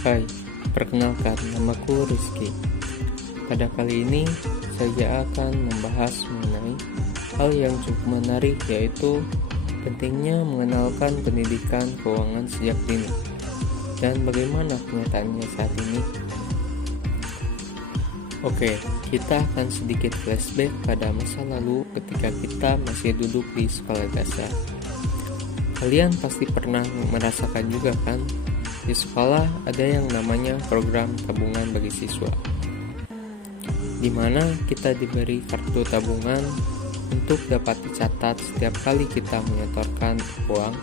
Hai, perkenalkan namaku Rizky. Pada kali ini saya akan membahas mengenai hal yang cukup menarik, yaitu pentingnya mengenalkan pendidikan keuangan sejak dini dan bagaimana kenyataannya saat ini. Oke, kita akan sedikit flashback pada masa lalu ketika kita masih duduk di sekolah dasar. Kalian pasti pernah merasakan juga kan? Di sekolah ada yang namanya program tabungan bagi siswa, di mana kita diberi kartu tabungan untuk dapat dicatat setiap kali kita menyetorkan uang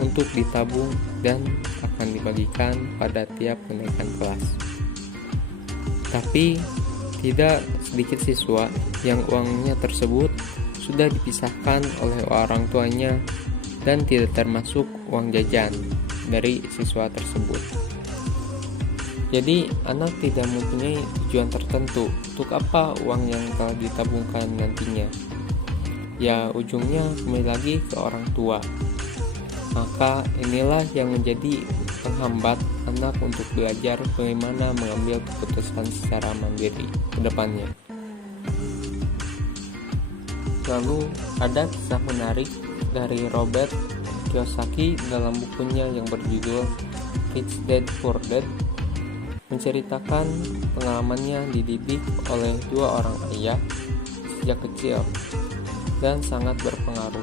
untuk ditabung dan akan dibagikan pada tiap kenaikan kelas. Tapi tidak sedikit siswa yang uangnya tersebut sudah dipisahkan oleh orang tuanya dan tidak termasuk uang jajan dari siswa tersebut. Jadi anak tidak mempunyai tujuan tertentu untuk apa uang yang telah ditabungkan nantinya. Ya, ujungnya kembali lagi ke orang tua. Maka inilah yang menjadi penghambat anak untuk belajar bagaimana mengambil keputusan secara mandiri ke depannya. Lalu ada kisah menarik dari Robert Kiyosaki dalam bukunya yang berjudul Rich Dad Poor Dad, menceritakan pengalamannya dididik oleh dua orang ayah sejak kecil dan sangat berpengaruh.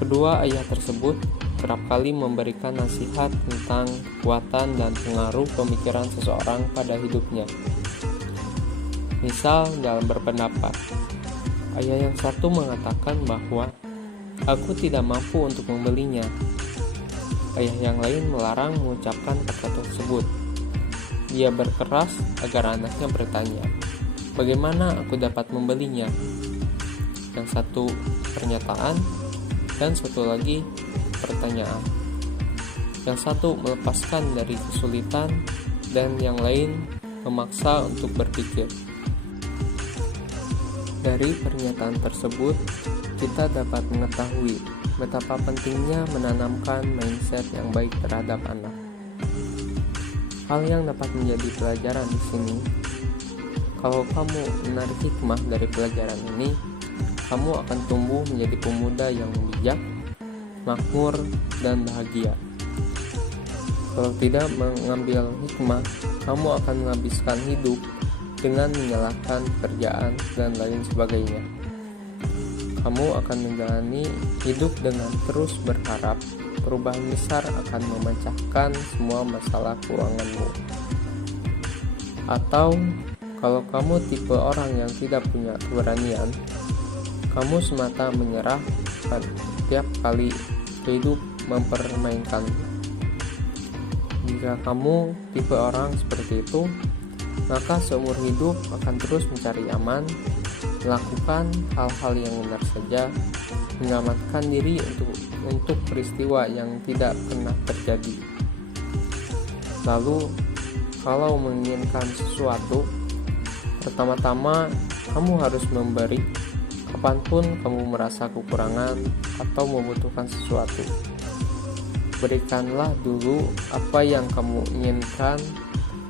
Kedua ayah tersebut kerap kali memberikan nasihat tentang kekuatan dan pengaruh pemikiran seseorang pada hidupnya. Misal dalam berpendapat, ayah yang satu mengatakan bahwa aku tidak mampu untuk membelinya. Ayah yang lain melarang mengucapkan kata tersebut. Dia berkeras agar anaknya bertanya, bagaimana aku dapat membelinya? Yang satu pernyataan dan satu lagi pertanyaan. Yang satu melepaskan dari kesulitan dan yang lain memaksa untuk berpikir. Dari pernyataan tersebut, kita dapat mengetahui betapa pentingnya menanamkan mindset yang baik terhadap anak. Hal yang dapat menjadi pelajaran di sini, kalau kamu menarik hikmah dari pelajaran ini, kamu akan tumbuh menjadi pemuda yang bijak, makmur, dan bahagia. Kalau tidak mengambil hikmah, kamu akan menghabiskan hidup dengan menyalahkan pekerjaan dan lain sebagainya. Kamu akan menjalani hidup dengan terus berharap perubahan besar akan memecahkan semua masalah keuanganmu. Atau kalau kamu tipe orang yang tidak punya keberanian, kamu semata menyerah setiap kali hidup mempermainkanmu. Jika kamu tipe orang seperti itu, maka seumur hidup akan terus mencari aman, melakukan hal-hal yang benar saja, mengamankan diri untuk peristiwa yang tidak pernah terjadi. Lalu, kalau menginginkan sesuatu, pertama-tama kamu harus memberi. Kapanpun kamu merasa kekurangan atau membutuhkan sesuatu, berikanlah dulu apa yang kamu inginkan,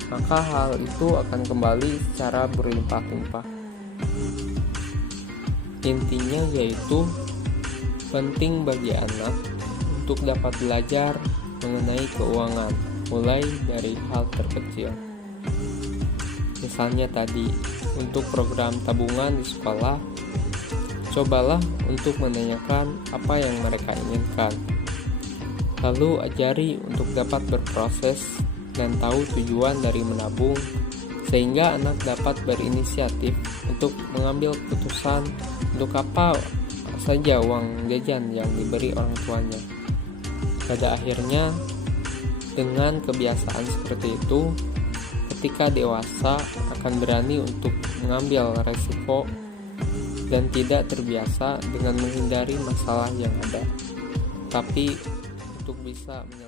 maka hal itu akan kembali secara berlimpah-limpah. Intinya yaitu penting bagi anak untuk dapat belajar mengenai keuangan mulai dari hal terkecil. Misalnya tadi, untuk program tabungan di sekolah, cobalah untuk menanyakan apa yang mereka inginkan. Lalu ajari untuk dapat berproses dan tahu tujuan dari menabung, sehingga anak dapat berinisiatif untuk mengambil keputusan untuk apa saja uang jajan yang diberi orang tuanya. Pada akhirnya, dengan kebiasaan seperti itu, ketika dewasa akan berani untuk mengambil resiko dan tidak terbiasa dengan menghindari masalah yang ada, tapi untuk bisa menyelesaikan